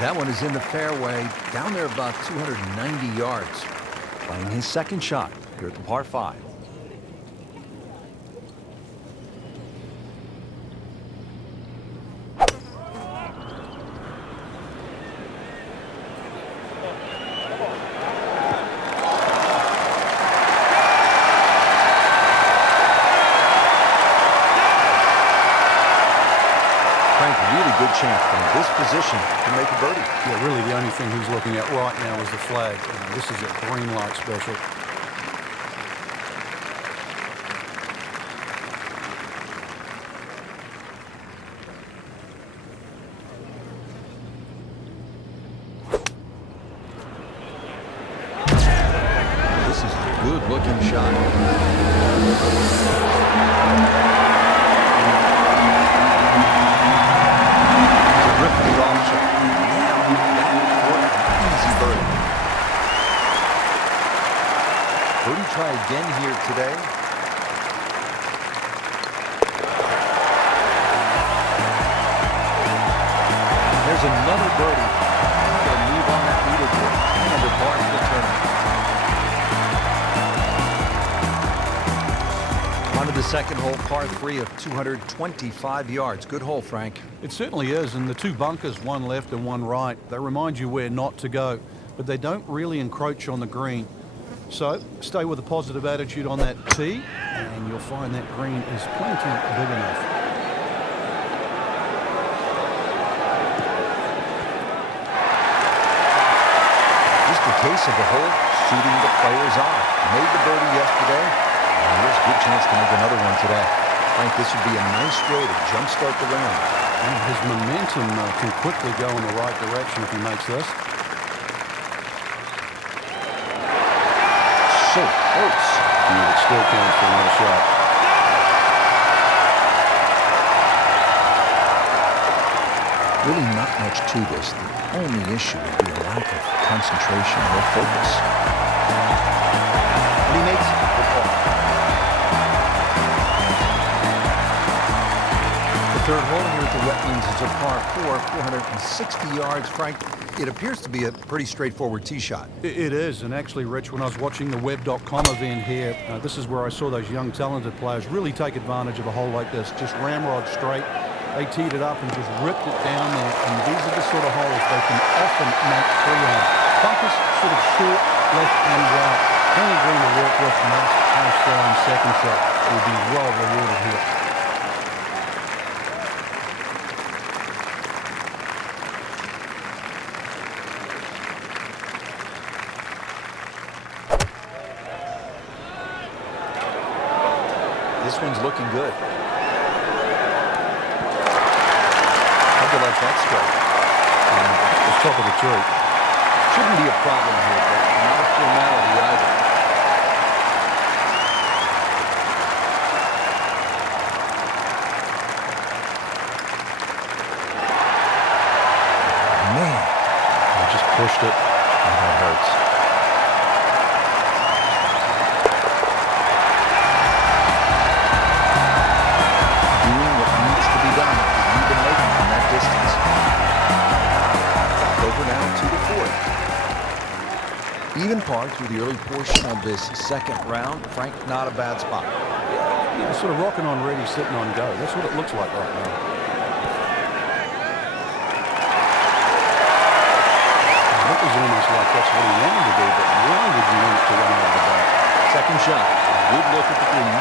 That one is in the fairway, down there about 290 yards. Playing his second shot here at the par 5. Good chance from this position to make a birdie. Yeah, really the only thing he's looking at right now is the flag. This is a green light special. This is a good-looking shot. Try again here today. There's another birdie. They'll move on that leaderboard. Under par for the tournament. On to the second hole, par 3 of 225 yards. Good hole, Frank. It certainly is, and the two bunkers, one left and one right, they remind you where not to go, but they don't really encroach on the green. So stay with a positive attitude on that tee, and you'll find that green is plenty big enough. Just a case of the hole suiting the player's eye. Made the birdie yesterday, and there's a good chance to make another one today. Frank, this would be a nice way to jumpstart the round. And his momentum can quickly go in the right direction if he makes this. So close. And it still counts for another shot. Really not much to this. The only issue would be a lack of concentration or focus. And he makes the par. The third hole here at the Wetlands is a par 4, 460 yards. Frank, it appears to be a pretty straightforward tee shot. It is, and actually, Rich, when I was watching the Web.com event here, this is where I saw those young, talented players really take advantage of a hole like this. Just ramrod straight. They teed it up and just ripped it down there, and these are the sort of holes they can often make 3 on. Bunkers sort of short, left and right. Plenty of green to work with, and nice throwing second shot will be well rewarded here. This one's looking good. How'd you like that strike? It's top of the tree. Shouldn't be a problem here, but not a formality either. Man, I just pushed it, and that hurts. Even par through the early portion of this second round. Frank, not a bad spot. Yeah, sort of rocking on ready, sitting on go. That's what it looks like right now. It was almost like that's what he wanted to do, but why would you want it to run out of the back? Second shot. Good look at the green.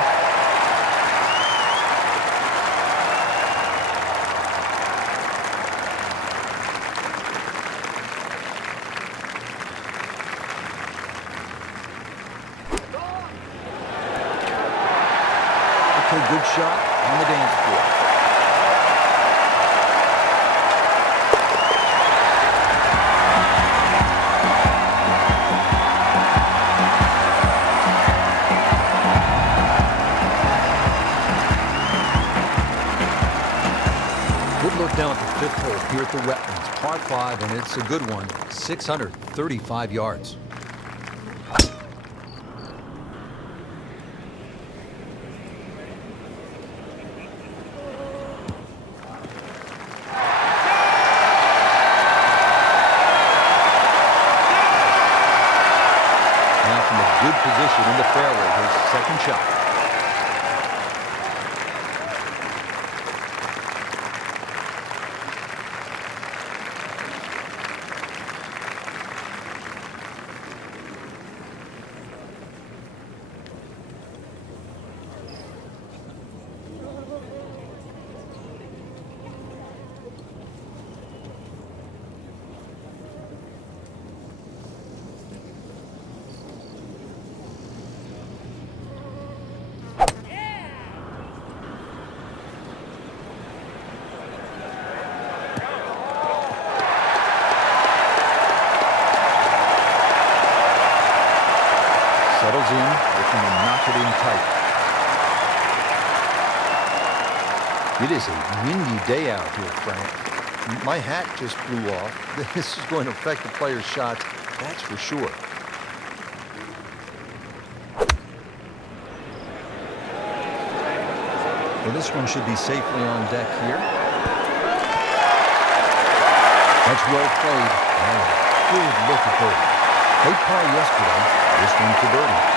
Good shot on the dance floor. Good look down at the 5th hole here at the Wetlands. Par 5, and it's a good one. 635 yards. It is a windy day out here, Frank. My hat just blew off. This is going to affect the players' shots, that's for sure. Well, this one should be safely on deck here. That's well played. Oh, good look at birdie. They par yesterday. This one for birdie.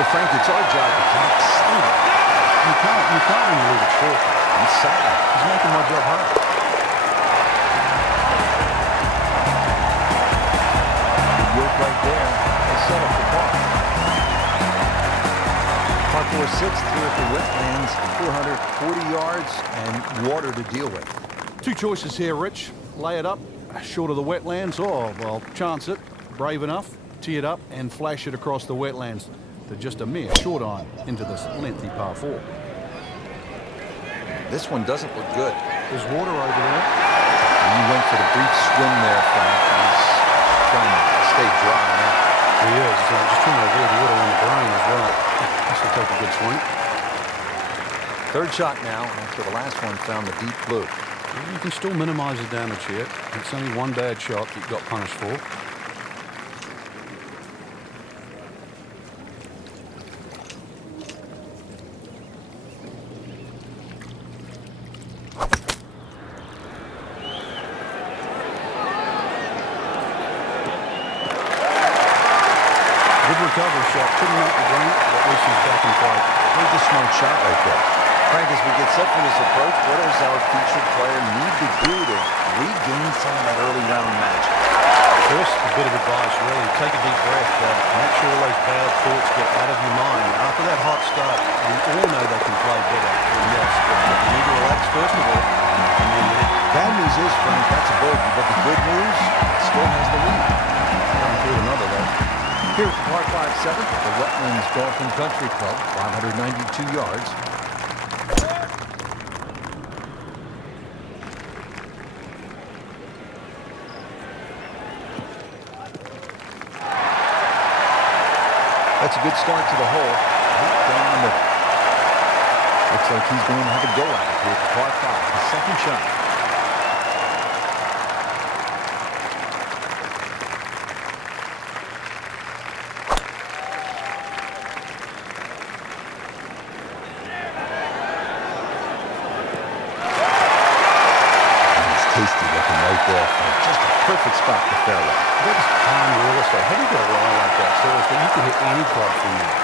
Well, Frank, it's our job to keep it steady. You can't when you leave it short. He's sad. He's making my job hard. Good work right there. They set up the par. Par 4 sixth here at the wetlands. 440 yards and water to deal with. Two choices here, Rich. Lay it up short of the wetlands, or, well, chance it. Brave enough, tee it up, and flash it across the wetlands to just a mere short iron into this lengthy par 4. This one doesn't look good. There's water over there. And he went for the brief swing there, Frank. He's trying to stay dry now. He is. Just trying to avoid water on the green as well. This will take a good swing. Third shot now after the last one found the deep blue. You can still minimize the damage here. It's only one bad shot that you got punished for. Good recovery shot. Couldn't make the green, but at least he's back in play. Here's a smart shot right there. Frank, as we get set for this approach, what does our featured player need to do to regain some of that early round magic? First, a bit of advice, really. Take a deep breath. Make sure all those bad thoughts get out of your mind. After that hot start, we all know they can play better than this. But you need to relax first of all. And then Bad news is, Frank, that's a bogey. But the good news, it still has the lead. come through another though. Here at the par 5-7, the Wetlands Golf and Country Club, 592 yards. That's a good start to the hole. Right down the middle. Looks like he's going to have a go at it here at the par 5, his second shot. It's tasty looking right there, Frank. Just a perfect spot in the fairway. That is prime real estate. How do you get a line like that? Seriously, you can hit any club from there.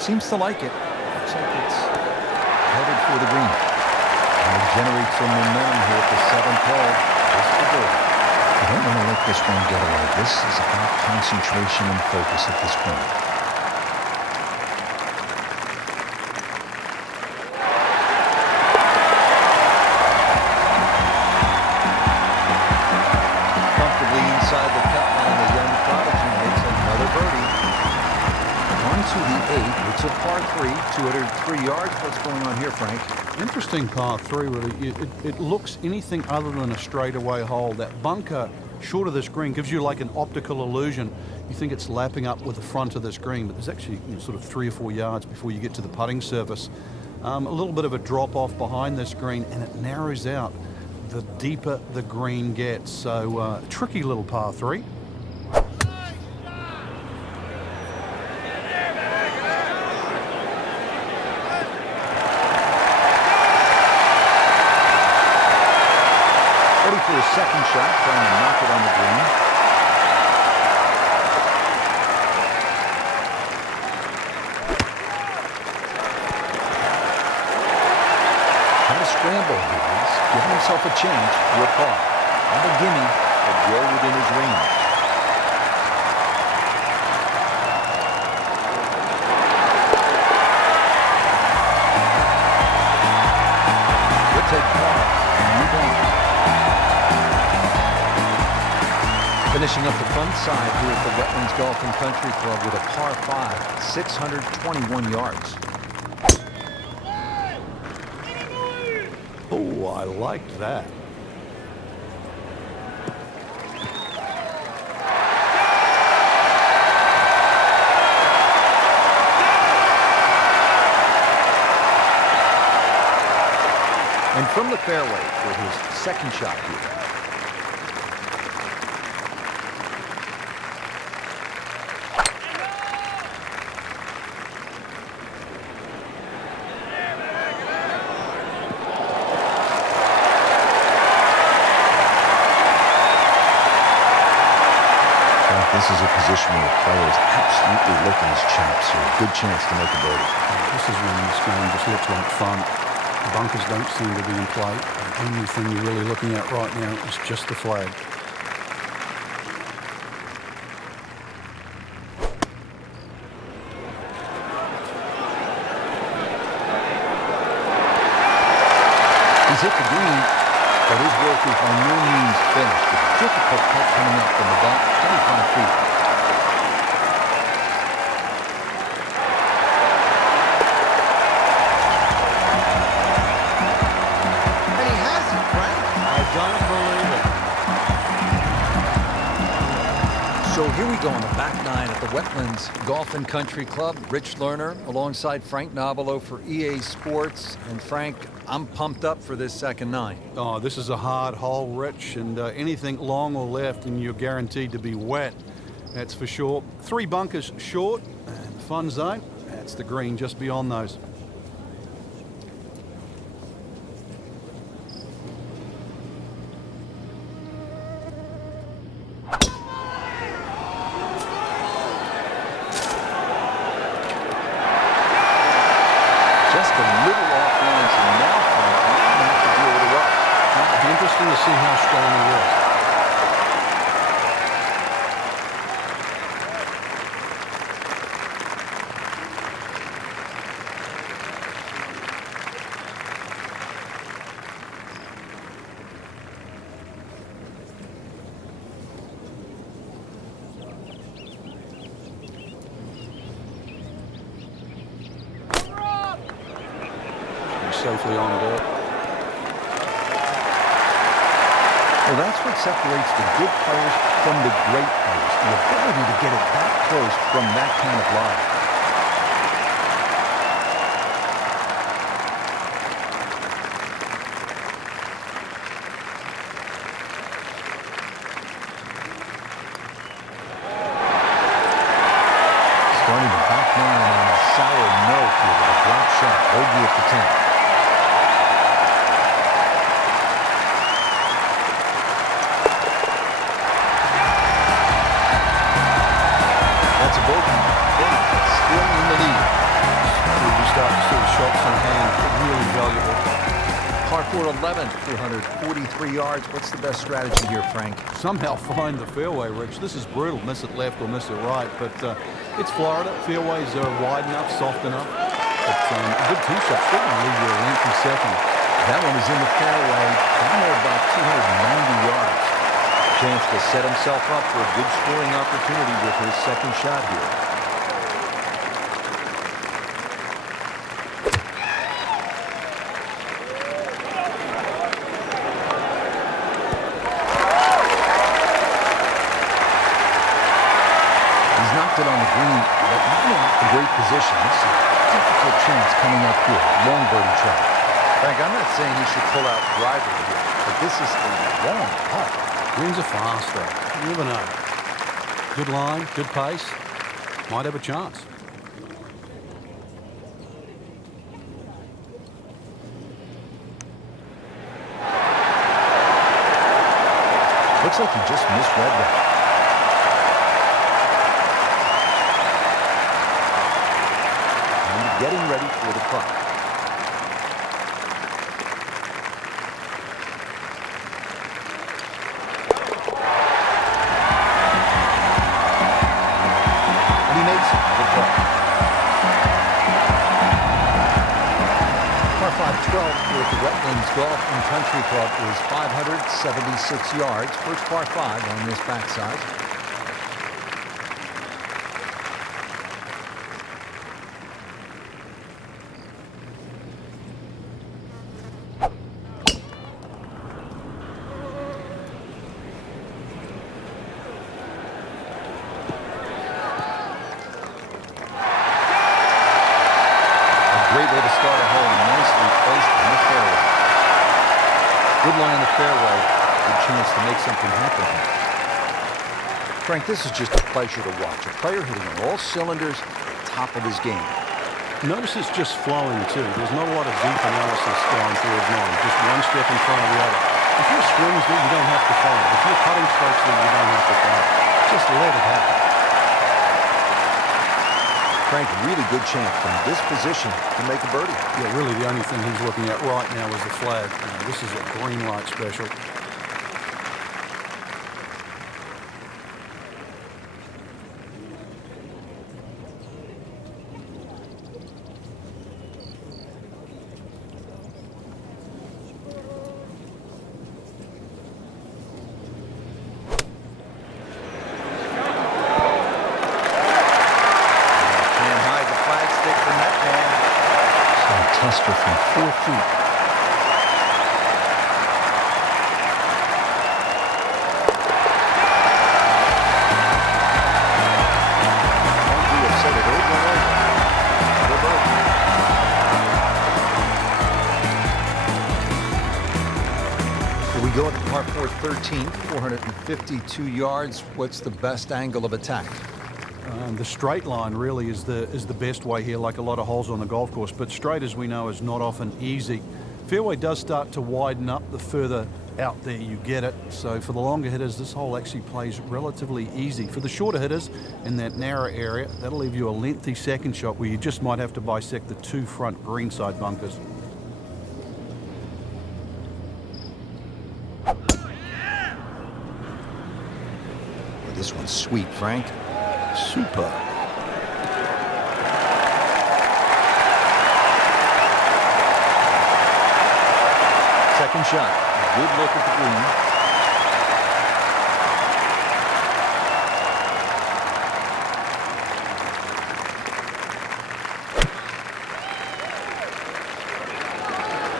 Seems to like it. Looks like it's headed for the green. And it generates some momentum here at the 7th hole. Just the birdie. I don't want to let this one get away. This is about concentration and focus at this point. Comfortably inside the cut line, the young prodigy makes another birdie. On to the 8th. It's a par 3, 203 yards. What's going on here, Frank? Interesting par 3, really. It looks anything other than a straightaway hole. That bunker short of this green gives you like an optical illusion. You think it's lapping up with the front of this green, but there's actually sort of 3 or 4 yards before you get to the putting surface. A little bit of a drop off behind this green, and it narrows out the deeper the green gets. So tricky little par 3. Ready for his second shot, trying to knock it on the green. Had a scramble here. He's giving himself a chance for a par. Not a gimme, but well within his range. Finishing up the front side here at the Wetlands Golf and Country Club with a par 5, 621 yards. Oh, I liked that. And from the fairway for his second shot here. This is a position where the player is absolutely licking his chops here. Good chance to make a birdie. This is when this game just looks like fun. The bunkers don't seem to be in play. The only thing you're really looking at right now is just the flag. He's hit the green, but his work is by no means finished. A difficult putt coming up from about 25 feet. And he has it, Frank. I don't believe it. So here we go on the back nine at the Wetlands Golf and Country Club. Rich Lerner alongside Frank Nobilo for EA Sports. And Frank, I'm pumped up for this second nine. Oh, this is a hard hole, Rich, and anything long or left and you're guaranteed to be wet. That's for sure. 3 bunkers short and fun zone. That's the green just beyond those. Just a little off line, so now Frank might have to deal with the rough. It'll be interesting to see how strong he is. Safely on dirt. Well, that's what separates the good players from the great players. The ability to get it that close from that kind of lie. Starting the back nine on a sour note here with a drop shot. Bogey at the 10th. That's a bogey. Still in the lead. We start to see the shots on hand. Really valuable. Par 4 11, 443 yards. What's the best strategy here, Frank? Somehow find the fairway, Rich. This is brutal. Miss it left or miss it right. But it's Florida. Fairways are wide enough, soft enough. But a good tee shot still going to leave you a lengthy second. That one is in the fairway. Down there about 290 yards. Chance to set himself up for a good scoring opportunity with his second shot here. He's knocked it on the green, but not in a great position. This is a difficult chance coming up here. Long birdie try. Frank, I'm not saying he should pull out driver here, but this is a long putt. Greens are faster. You never know. Good line, good pace. Might have a chance. Looks like he just misread that. And getting ready for the putt. Par 5 12th here at the Wetlands Golf and Country Club is 576 yards. First par 5 on this backside. Great way to start a hole, nicely placed in the fairway. Good lie in the fairway, good chance to make something happen here. Frank, this is just a pleasure to watch. A player hitting on all cylinders, top of his game. Notice it's just flowing too. There's not a lot of deep analysis going through his mind. Just one step in front of the other. If your swing's there, you don't have to follow. If your putting strikes there, you don't have to follow. Just let it happen. Frank, really good chance from this position to make a birdie. Yeah, really the only thing he's looking at right now is the flag. This is a green light special. Tester from 4 feet. We have said it over and over. Good birdie. Here we go at the par 4 13, 452 yards. What's the best angle of attack? The straight line really is the best way here, like a lot of holes on the golf course. But straight, as we know, is not often easy. Fairway does start to widen up the further out there you get it. So for the longer hitters, this hole actually plays relatively easy. For the shorter hitters in that narrow area, that'll leave you a lengthy second shot where you just might have to bisect the 2 front greenside bunkers. This one's sweet, Frank. Super. Second shot. Good look at the green.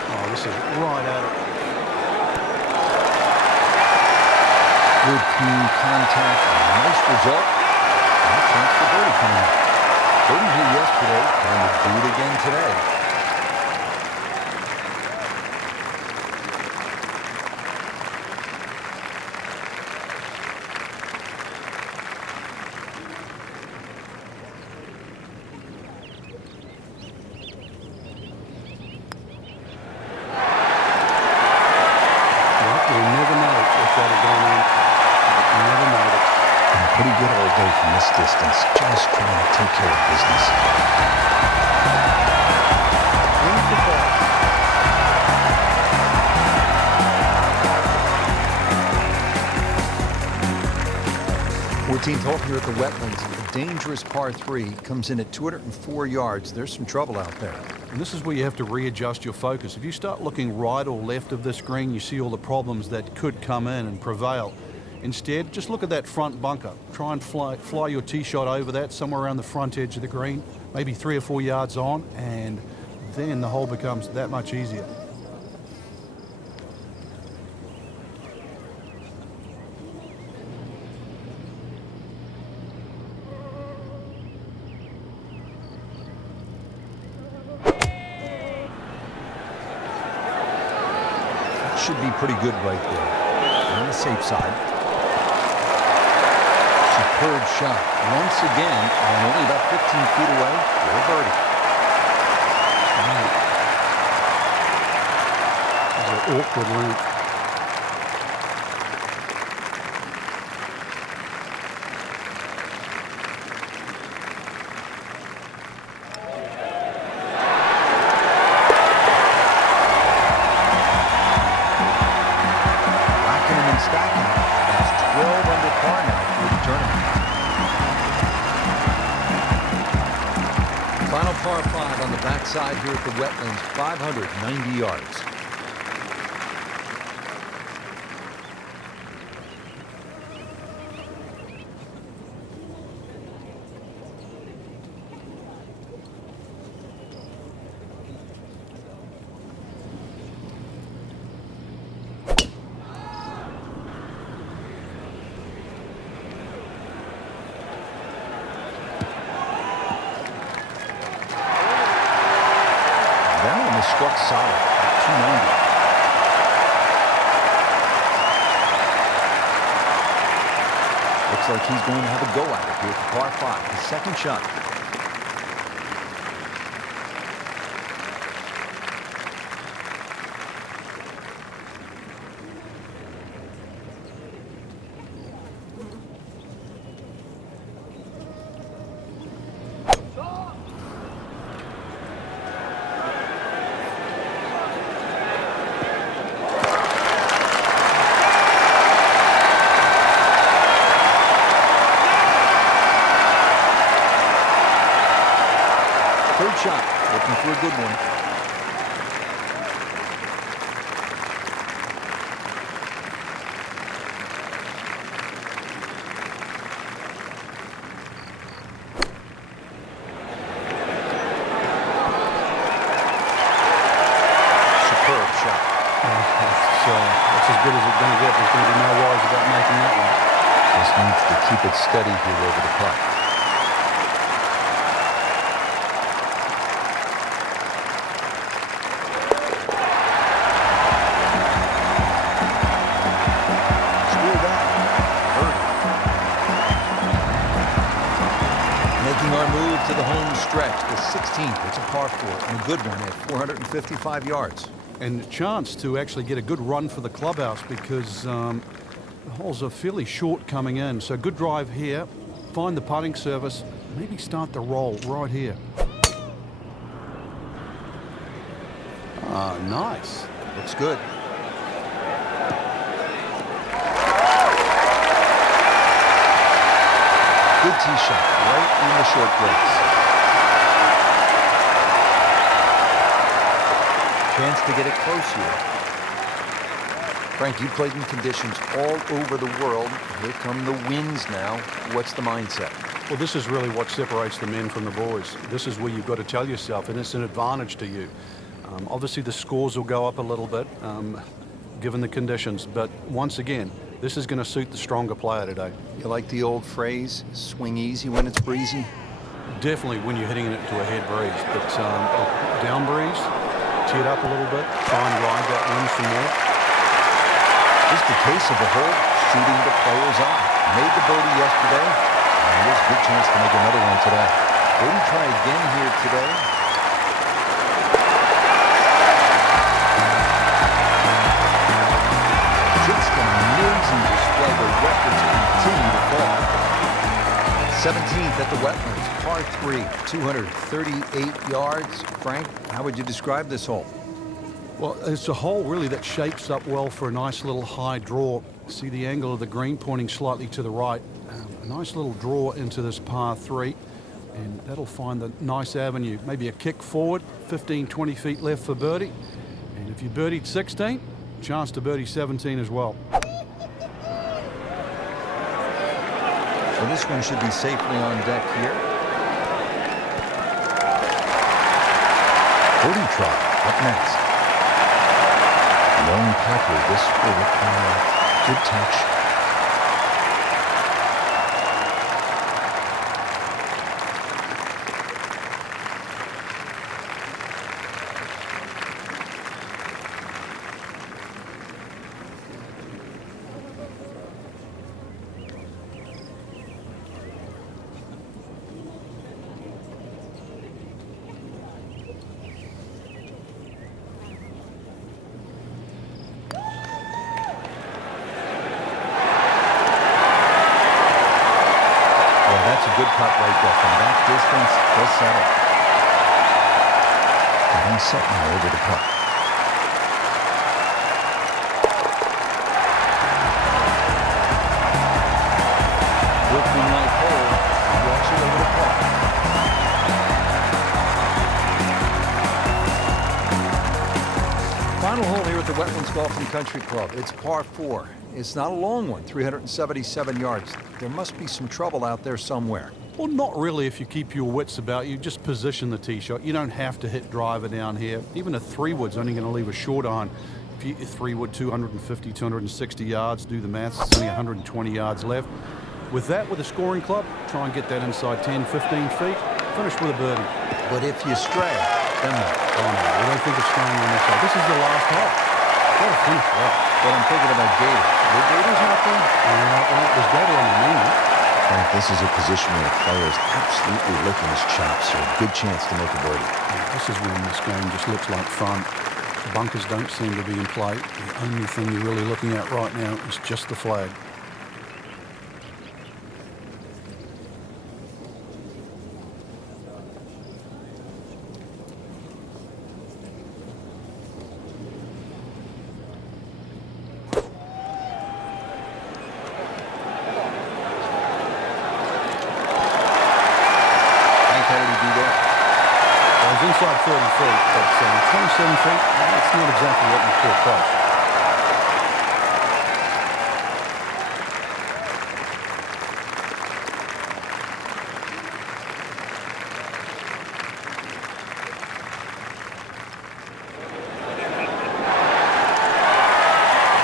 Oh, this is right at it. Good clean contact. Nice result. And a chance for birdie coming up. Birdie here yesterday, and we'll do it again today. Well, we'll never know if that had gone in. We'll never know it. Been pretty good all day from this distance. Just trying to take care of business. In the ball. 14th hole here at the Wetlands. A dangerous par 3 comes in at 204 yards. There's some trouble out there. And this is where you have to readjust your focus. If you start looking right or left of this green, you see all the problems that could come in and prevail. Instead, just look at that front bunker. Try and fly your tee shot over that, somewhere around the front edge of the green, maybe 3 or 4 yards on, and then the hole becomes that much easier. Should be pretty good right there. On the safe side. Superb shot. Once again, and only about 15 feet away for a birdie. It's an awkward length. Stacking. That's 12 under par now for the tournament. Final par 5 on the backside here at the Wetlands, 590 yards. Struck solid at 290. Looks like he's going to have a go at it here at par 5, his second shot. Third shot, looking for a good one. Superb shot. That's as good as it's going to get. There's going to be no worries about making that one. Just needs to keep it steady here over the putt. Making our move to the home stretch, the 16th. It's a par 4 and a good one at 455 yards. And a chance to actually get a good run for the clubhouse because the holes are fairly short coming in. So good drive here, find the putting surface, maybe start the roll right here. Ah, nice. Looks good. Good tee shot right in the short breaks. Chance to get it close here. Frank, you played in conditions all over the world. Here come the winds now. What's the mindset? Well, this is really what separates the men from the boys. This is where you've got to tell yourself, and it's an advantage to you. Obviously, the scores will go up a little bit, given the conditions. But once again, this is going to suit the stronger player today. You like the old phrase, swing easy when it's breezy? Definitely when you're hitting it to a head breeze. But down breeze, tee it up a little bit, try and ride that wind some more. Just a case of the hole shooting the player's eye. Made the birdie yesterday, and there's a good chance to make another one today. Will he try again here today? Just an amazing display. The records continue to fall. 17th at the Wetlands, par 3, 238 yards. Frank, how would you describe this hole? Well, it's a hole really that shapes up well for a nice little high draw. See the angle of the green pointing slightly to the right. A nice little draw into this par 3, and that'll find the nice avenue. Maybe a kick forward, 15, 20 feet left for birdie. And if you birdied 16, chance to birdie 17 as well. So this one should be safely on deck here. Birdie try up next. Lone putter, this will require good touch. That's a good putt right there. From that distance, just settle. And he's set now over the putt. Working like hole, walks it over the putt. Final hole here at the Wetlands Golf and Country Club. It's par 4. It's not a long one, 377 yards. There must be some trouble out there somewhere. Well, not really if you keep your wits about you. Just position the tee shot. You don't have to hit driver down here. Even a 3-wood's only going to leave a short iron. If you 3-wood, 250, 260 yards, do the maths, it's only 120 yards left. With that, with a scoring club, try and get that inside 10, 15 feet. Finish with a birdie. But if you stray, then what? Oh, no, I don't think it's staying on this side. This is the last hole. Got to finish well. But I'm thinking about Gator. Are Gators out there? Well, there's Gator on the menu. Frank, this is a position where the player is absolutely licking his chops, so a good chance to make a birdie. This is when this game just looks like fun. The bunkers don't seem to be in play. The only thing you're really looking at right now is just the flag. Inside 30 feet, but 27 feet, that's not exactly what you call close.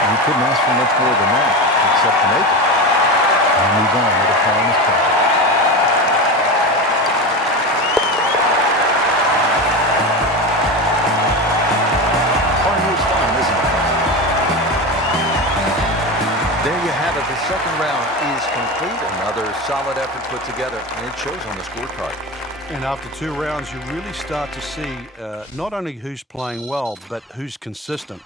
You couldn't ask for much more than that, except to make it. And move on with a par in his pocket. There you have it. The second round is complete. Another solid effort put together, and it shows on the scorecard. And after 2 rounds, you really start to see not only who's playing well, but who's consistent.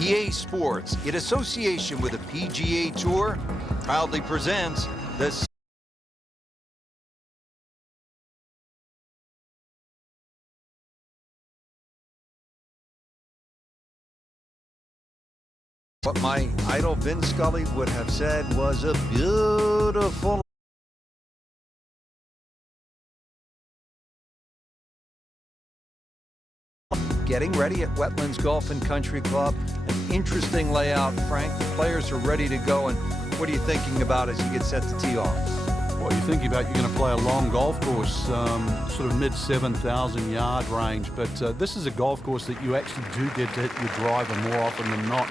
EA Sports, in association with the PGA Tour, proudly presents the what my idol Vin Scully would have said was a beautiful getting ready at Wetlands Golf and Country Club. An interesting layout, Frank. The players are ready to go. And what are you thinking about as you get set to tee off? What you're thinking about, you're going to play a long golf course, sort of mid 7,000 yard range. But this is a golf course that you actually do get to hit your driver more often than not.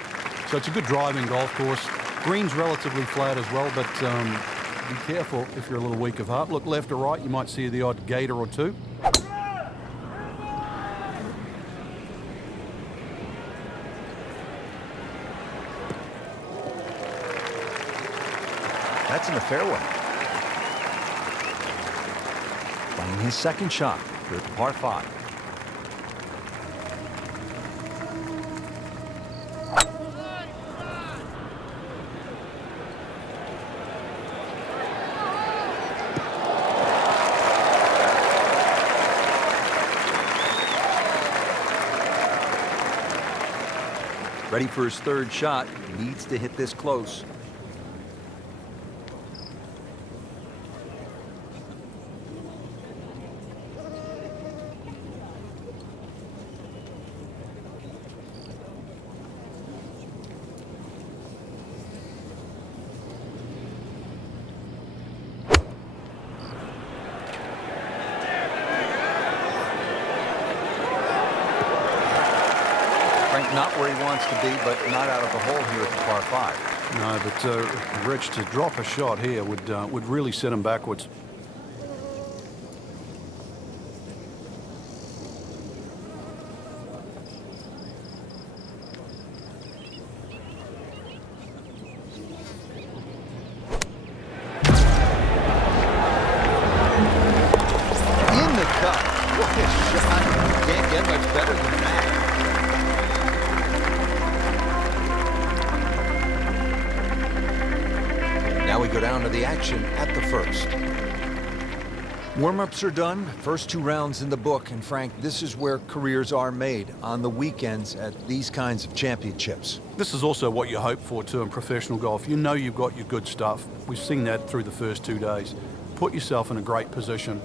So it's a good driving golf course. Green's relatively flat as well, but be careful if you're a little weak of heart. Look left or right, you might see the odd gator or two. That's in the fairway. Playing his second shot here at the par 5. Ready for his third shot. Needs to hit this close. not where he wants to be, but not out of the hole here at the par 5. No, but Rich, to drop a shot here would really set him backwards. In the cup. What a shot. Can't get much better than that. Now we go down to the action at the first. Warm-ups are done. First 2 rounds in the book. And Frank, this is where careers are made, on the weekends at these kinds of championships. This is also what you hope for, too, in professional golf. You know you've got your good stuff. We've seen that through the first 2 days. Put yourself in a great position.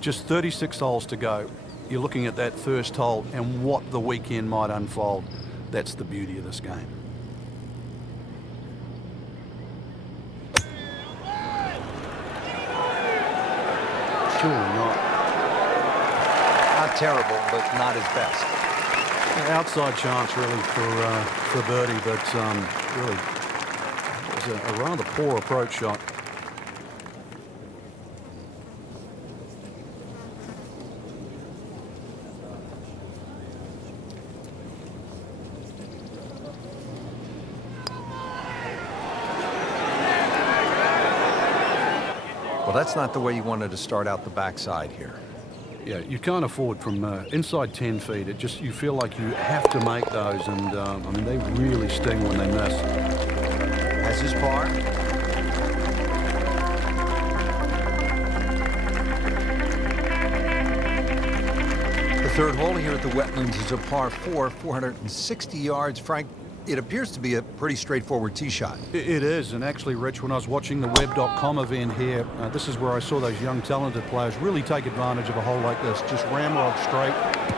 Just 36 holes to go. You're looking at that first hole and what the weekend might unfold. That's the beauty of this game. Surely not. Not terrible, but not his best. Outside chance, really, for birdie, but really, it was a rather poor approach shot. Well, that's not the way you wanted to start out the backside here. Yeah, you can't afford from inside 10 feet. It just, you feel like you have to make those, and I mean, they really sting when they miss. Has his par. The third hole here at the Wetlands is a par 4, 460 yards. Frank, it appears to be a pretty straightforward tee shot. It is, and actually, Rich, when I was watching the Web.com event here, this is where I saw those young, talented players really take advantage of a hole like this. Just ramrod straight.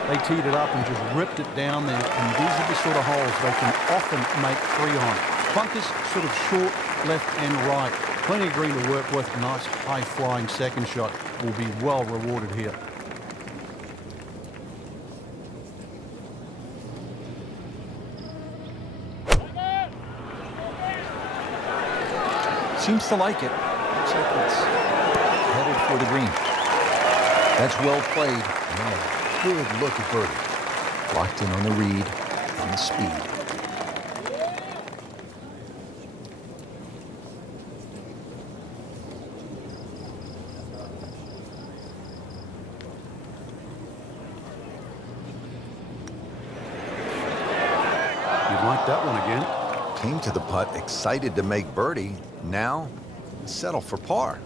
They teed it up and just ripped it down there, and these are the sort of holes they can often make 3 on. Bunkers sort of short, left and right. Plenty of green to work with. Nice, high-flying second shot will be well rewarded here. Seems to like it. Looks like it's headed for the green. That's well played. Now a good look at birdie. Locked in on the read and the speed. You'd like that one again. Came to the putt, excited to make birdie. Now, settle for par.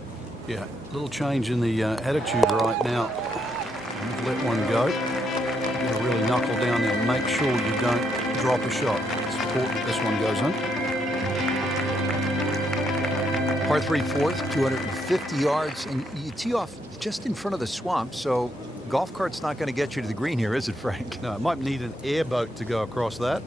Yeah, little change in the attitude right now. You've let one go. You've got to really knuckle down there and make sure you don't drop a shot. It's important this one goes in. Par 3 fourth, 250 yards, and you tee off just in front of the swamp, so golf cart's not going to get you to the green here, is it, Frank? No, it might need an airboat to go across that.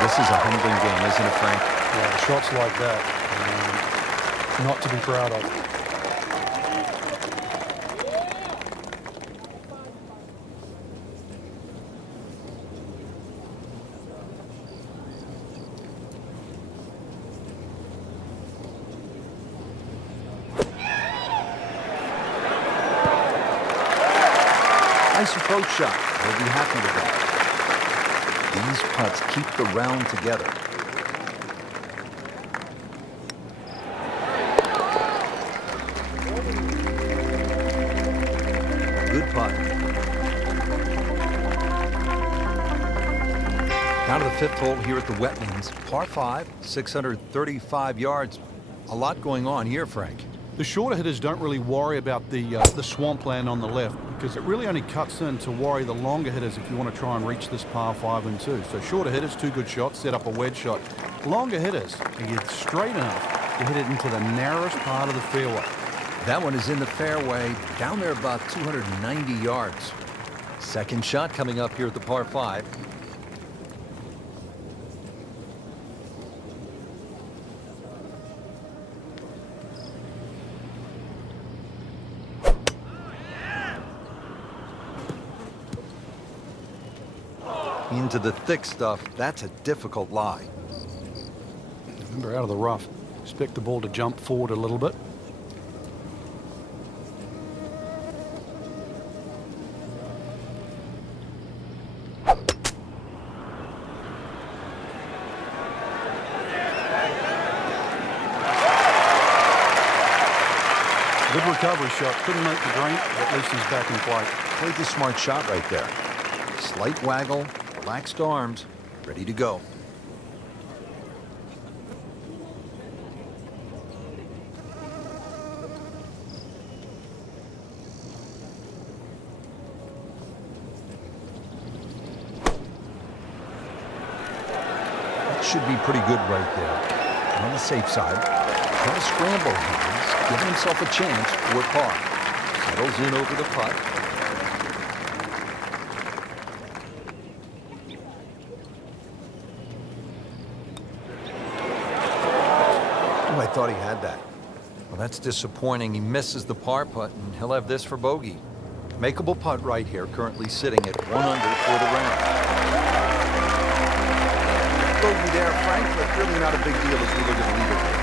This is a humbling game, isn't it, Frank? Yeah, shots like that, not to be proud of. Nice approach shot. We'll be happy with that. These putts keep the round together. Good putt. Down to the 5th hole here at the Wetlands. Par 5, 635 yards. A lot going on here, Frank. The shorter hitters don't really worry about the swampland on the left, because it really only cuts in to worry the longer hitters if you want to try and reach this par 5 and 2. So shorter hitters, 2 good shots, set up a wedge shot. Longer hitters, you get straight enough to hit it into the narrowest part of the fairway. That one is in the fairway, down there about 290 yards. Second shot coming up here at the par 5. Into the thick stuff. That's a difficult lie. Remember, out of the rough. Expect the ball to jump forward a little bit. Good recovery shot. Couldn't make the green, but at least he's back in play. Played the smart shot right there. Slight waggle, relaxed arms, ready to go. That should be pretty good right there. On the safe side, trying to scramble here. He's giving himself a chance for par. Settles in over the putt. I thought he had that. Well, that's disappointing. He misses the par putt, and he'll have this for bogey. Makeable putt right here, currently sitting at 1 under for the round. Bogey there, Frank, but really not a big deal as we look at the leaderboard.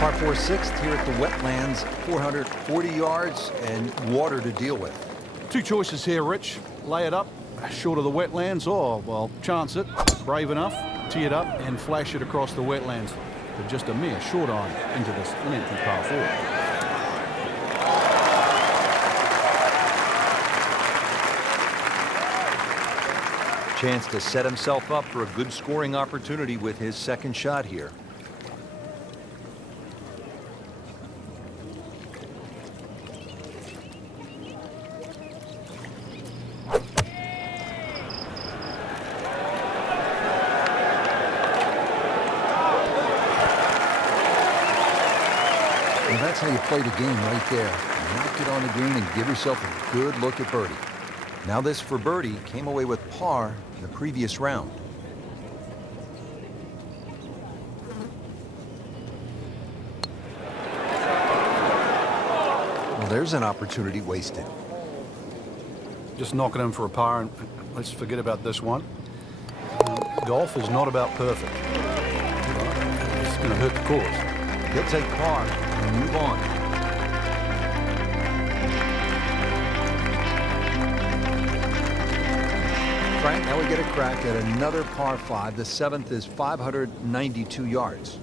Par 4 sixth here at the Wetlands, 440 yards and water to deal with. Two choices here, Rich. Lay it up short of the Wetlands, or, well, chance it. Brave enough. Tee it up and flash it across the Wetlands with just a mere short iron into this lengthy par 4. Chance to set himself up for a good scoring opportunity with his second shot here. That's how you play the game right there. Knock it on the green and give yourself a good look at birdie. Now this for birdie came away with par in the previous round. Well, there's an opportunity wasted. Just knock it in for a par, and let's forget about this one. Golf is not about perfect. It's going to hurt the course. He'll take par and move on. Frank, now we get a crack at another par 5. The 7th is 592 yards.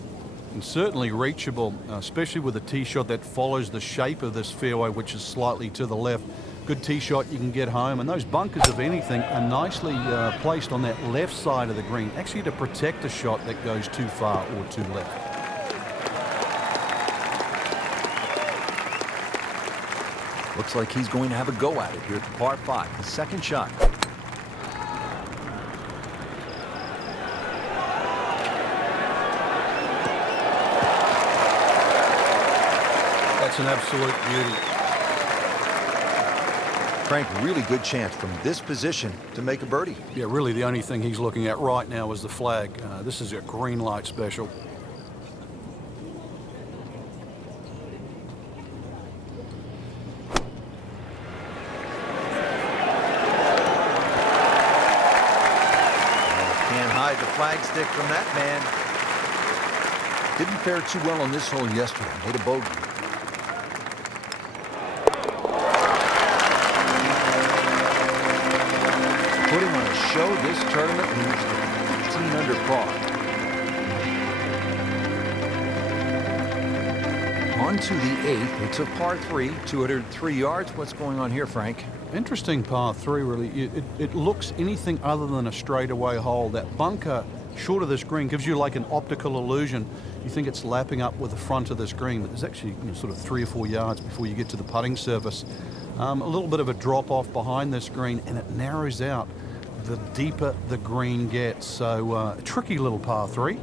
And certainly reachable, especially with a tee shot that follows the shape of this fairway, which is slightly to the left. Good tee shot, you can get home. And those bunkers, if anything, are nicely placed on that left side of the green, actually to protect a shot that goes too far or too left. Looks like he's going to have a go at it here at the par 5, the second shot. That's an absolute beauty. Frank, really good chance from this position to make a birdie. Yeah, really the only thing he's looking at right now is the flag. This is a green light special. The flag stick from that man. Didn't fare too well on this hole yesterday. Made a bogey. Putting on a show this tournament moves to 15 under par. On to the 8th. It's a par 3, 203 yards. What's going on here, Frank? Interesting par 3, really. It looks anything other than a straightaway hole. That bunker short of this green gives you like an optical illusion. You think it's lapping up with the front of this green, but there's actually sort of 3 or 4 yards before you get to the putting surface. A little bit of a drop off behind this green, and it narrows out the deeper the green gets. So a tricky little par 3.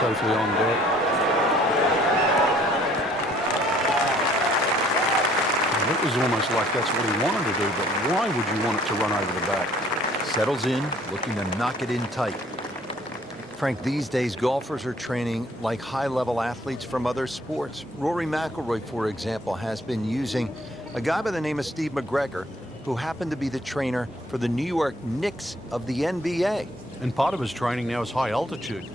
safely on deck. And it was almost like that's what he wanted to do, but why would you want it to run over the back? Settles in, looking to knock it in tight. Frank, these days golfers are training like high-level athletes from other sports. Rory McIlroy, for example, has been using a guy by the name of Steve McGregor, who happened to be the trainer for the New York Knicks of the NBA. And part of his training now is high altitude.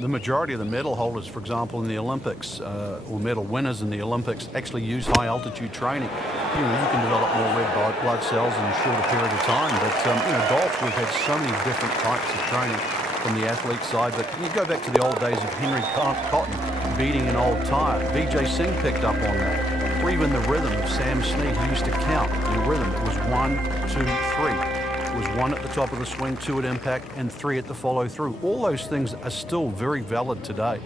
The majority of the medal holders, for example, in the Olympics, or medal winners in the Olympics, actually use high altitude training. You know, you can develop more red blood cells in a shorter period of time. But you know, golf, we've had so many different types of training from the athlete side. But you go back to the old days of Henry Cotton beating an old tire. Vijay Singh picked up on that. Or even the rhythm of Sam Snead, who used to count the rhythm. It was 1, 2, 3. It was 1 at the top of the swing, 2 at impact, and 3 at the follow through. All those things are still very valid today.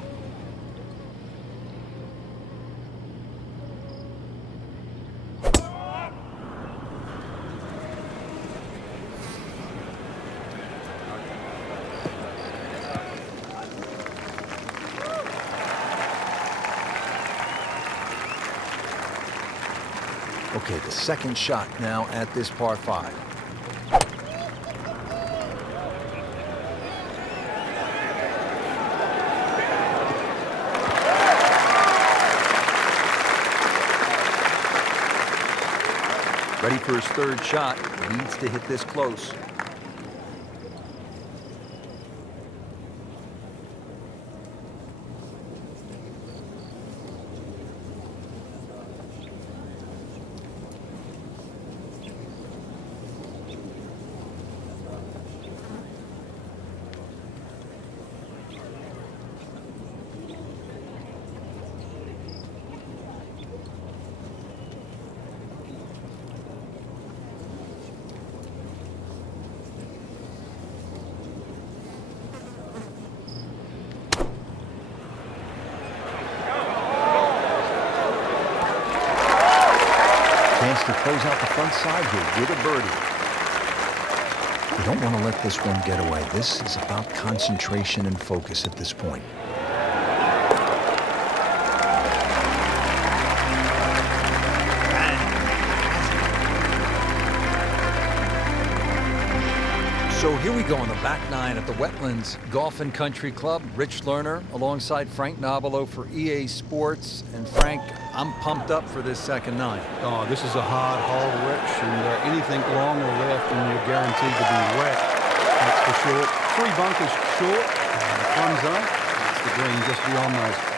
Okay, the second shot now at this par 5. Ready for his third shot. Needs to hit this close. Chance to close out the front side here with a birdie. You don't want to let this one get away. This is about concentration and focus at this point. So here we go on the back 9 at the Wetlands Golf and Country Club. Rich Lerner alongside Frank Nobilo for EA Sports. And Frank, I'm pumped up for this second 9. Oh, this is a hard hole, Rich, and anything long or left and you're guaranteed to be wet. That's for sure. 3 bunkers short. The fun zone. It's the green just beyond those.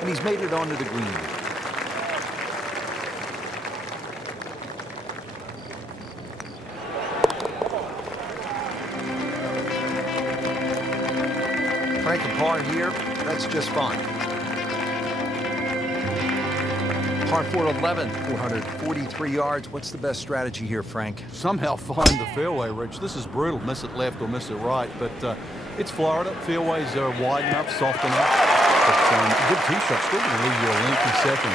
And he's made it onto the green. Frank, a par here, that's just fine. Par 4 11th, 443 yards. What's the best strategy here, Frank? Somehow find the fairway, Rich. This is brutal. Miss it left or miss it right, but it's Florida. Fairways are wide enough, soft enough. But good tee shot, still going to leave you a lengthy second.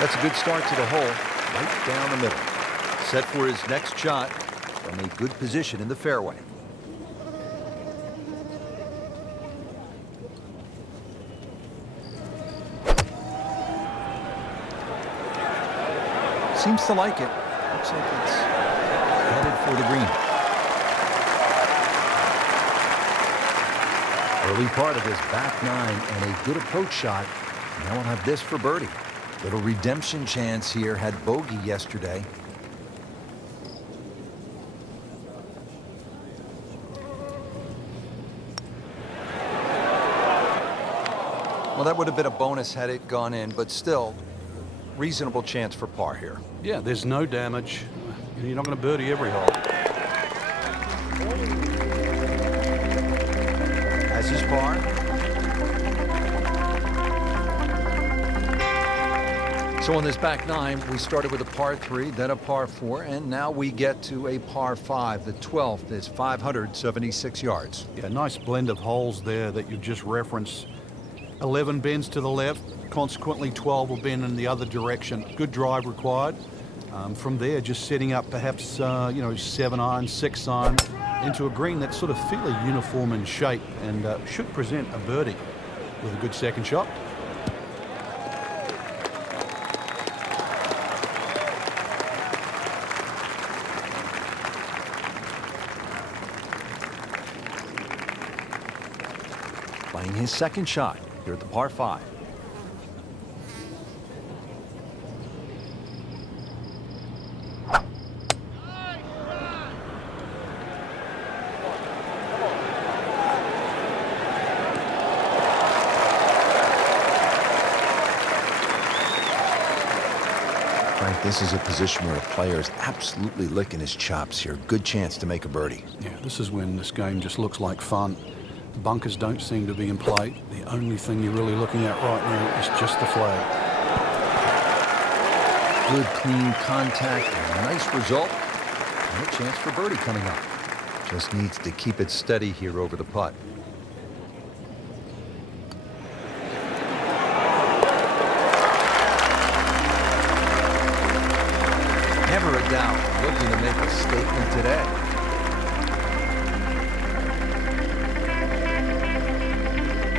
That's a good start to the hole, right down the middle. Set for his next shot from a good position in the fairway. Seems to like it. Looks like it's headed for the green. Early part of his back 9 and a good approach shot. Now we'll have this for birdie. Little redemption chance here. Had bogey yesterday. Well, that would have been a bonus had it gone in, but still, reasonable chance for par here. Yeah, there's no damage. You're not going to birdie every hole. As his par. So on this back nine, we started with a par 3, then a par 4, and now we get to a par 5. The 12th is 576 yards. Yeah, nice blend of holes there that you just referenced. 11 bends to the left, consequently 12 will bend in the other direction. Good drive required. From there, just setting up perhaps, 7 iron, 6 iron into a green that's sort of fairly uniform in shape and should present a birdie with a good second shot. Playing his second shot here at the par 5. Frank, this is a position where a player is absolutely licking his chops here. Good chance to make a birdie. Yeah, this is when this game just looks like fun. Bunkers don't seem to be in play. The only thing you're really looking at right now is just the flag. Good, clean contact, and a nice result. And a chance for birdie coming up. Just needs to keep it steady here over the putt. Never a doubt, looking to make a statement today.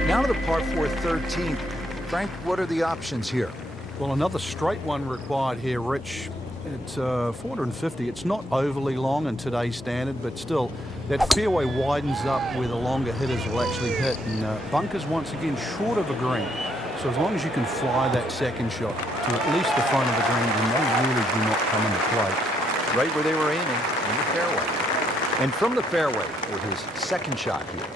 Now to the par 4 13th. Frank, what are the options here? Well, another straight one required here, Rich. It's 450. It's not overly long in today's standard, but still, that fairway widens up where the longer hitters will actually hit. And bunkers, once again, short of a green. So as long as you can fly that second shot to at least the front of the green, then they really do not come into play. Right where they were aiming, in the fairway. And from the fairway for his second shot here.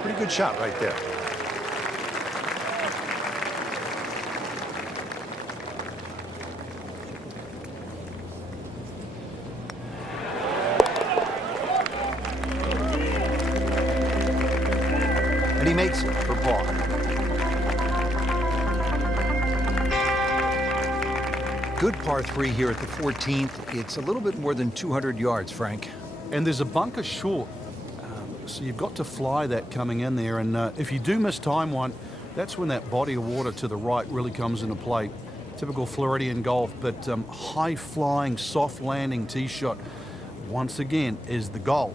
Pretty good shot right there. And he makes it for par. Good par 3 here at the 14th. It's a little bit more than 200 yards, Frank. And there's a bunker short. So you've got to fly that coming in there. And if you do miss time one, that's when that body of water to the right really comes into play. Typical Floridian golf, but high-flying, soft-landing tee shot, once again, is the goal.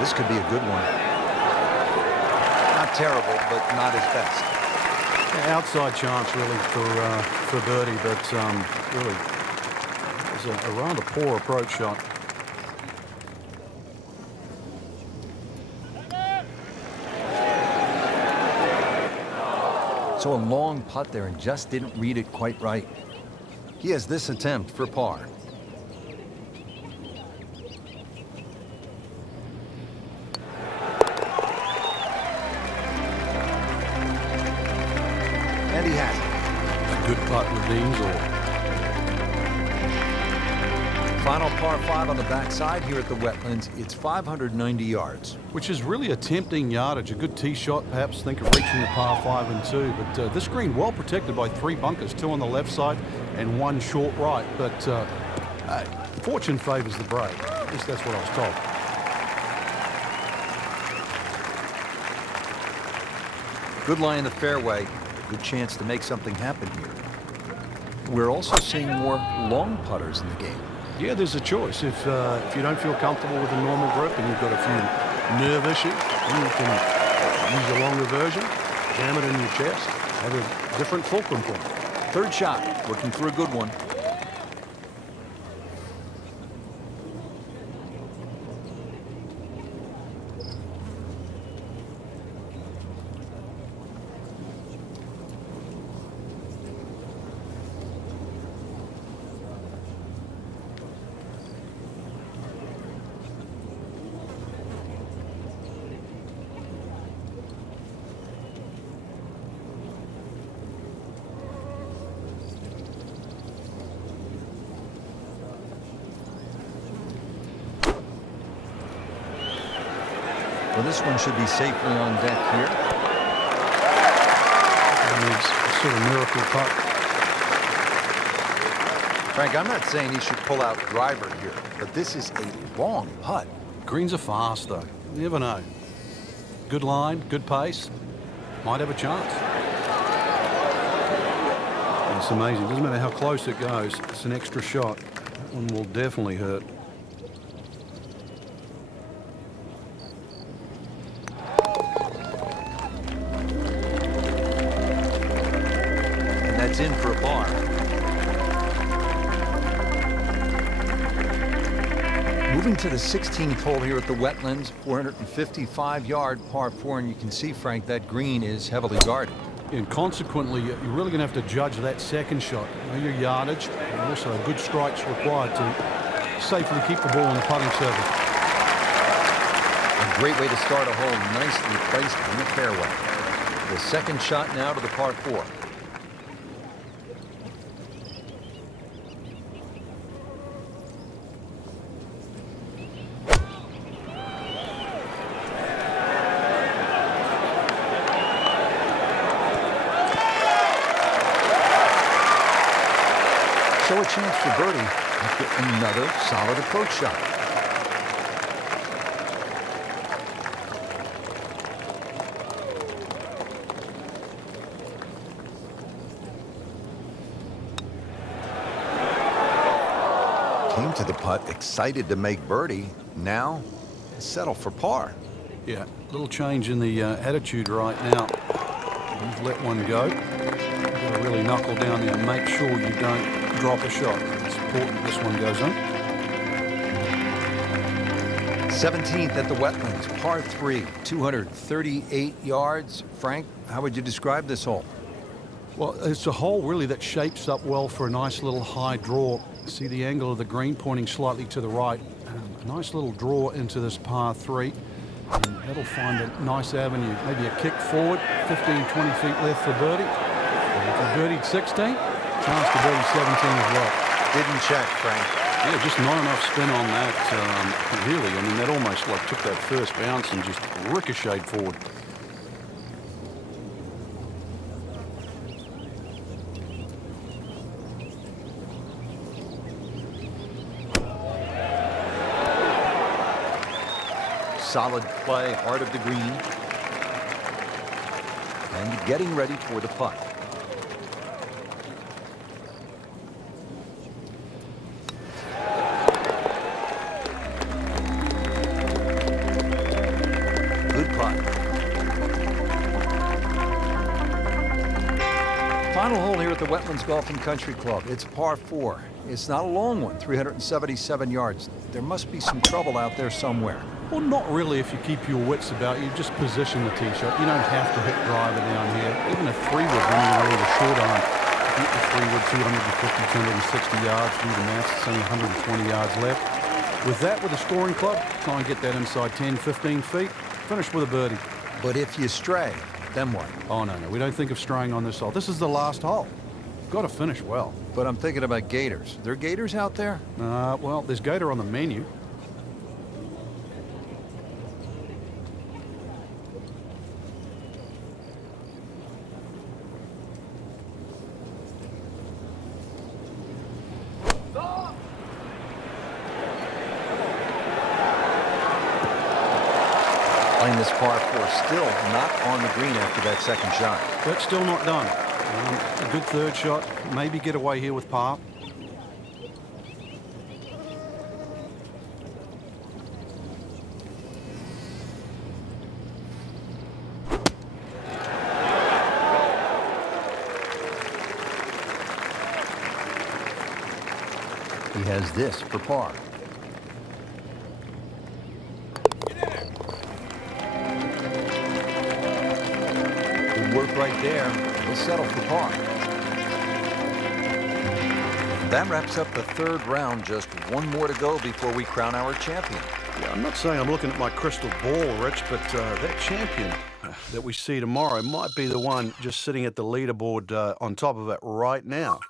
This could be a good one. Not terrible, but not his best. Outside chance, really, for birdie, but really, it's a rather poor approach shot. So a long putt there and just didn't read it quite right. He has this attempt for par. And he has it. A good putt redeems all. Final par 5 on the backside here at the Wetlands. It's 590 yards. Which is really a tempting yardage. A good tee shot, perhaps think of reaching the par 5 and 2. But this green well protected by 3 bunkers, 2 on the left side and 1 short right. But fortune favors the brave. At least that's what I was told. Good lie in the fairway. Good chance to make something happen here. We're also seeing more long putters in the game. Yeah, there's a choice. If you don't feel comfortable with a normal grip and you've got a few nerve issues, then you can use a longer version, jam it in your chest. have a different fulcrum point. Third shot, looking for a good one. Well, this one should be safely on deck here. It's a sort of miracle putt. Frank, I'm not saying he should pull out driver here, but this is a long putt. Greens are fast, though. You never know. Good line, good pace. Might have a chance. It's amazing. Doesn't matter how close it goes. It's an extra shot. That one will definitely hurt. That's in for a par. Moving to the 16th hole here at the Wetlands, 455-yard par 4, and you can see, Frank, that green is heavily guarded. And consequently, you're really going to have to judge that second shot. You know, your yardage, and also good strikes required to safely keep the ball on the putting surface. A great way to start a hole, nicely placed in the fairway. The second shot now to the par 4. So a chance for birdie after another solid approach shot. Came to the putt excited to make birdie. Now settle for par. Yeah, little change in the attitude right now. You've let one go. You've got to really knuckle down there and make sure you don't drop a shot. It's important this one goes in. 17th at the Wetlands, par 3, 238 yards. Frank, how would you describe this hole? Well, it's a hole really that shapes up well for a nice little high draw. See the angle of the green pointing slightly to the right. A nice little draw into this par 3. And that'll find a nice avenue. Maybe a kick forward, 15, 20 feet left for birdie. And if you birdied 16, chance to birdie 17 as well. Didn't check, Frank. Yeah, just not enough spin on that, really. I mean, that almost like took that first bounce and just ricocheted forward. Solid play, heart of the green. And getting ready for the putt. Good putt. Final hole here at the Wetlands Golf and Country Club. It's par 4. It's not a long one, 377 yards. There must be some trouble out there somewhere. Well, not really if you keep your wits about you. Just position the tee shot. You don't have to hit driver down here. Even a 3-wood running away with a short iron. Hit the 3-wood 250, 260 yards. Do the maths. It's only 120 yards left. With that, with a scoring club, try and get that inside 10, 15 feet. Finish with a birdie. But if you stray, then what? Oh, no. We don't think of straying on this hole. This is the last hole. Got to finish well. But I'm thinking about gators. There gators out there? Well, there's gator on the menu. Playing this par 4, still not on the green after that second shot. That's still not done. A good third shot. Maybe get away here with par. He has this for par. Good work right there. He'll settle for par. That wraps up the third round. Just one more to go before we crown our champion. Yeah, I'm not saying I'm looking at my crystal ball, Rich, but that champion that we see tomorrow might be the one just sitting at the leaderboard on top of it right now.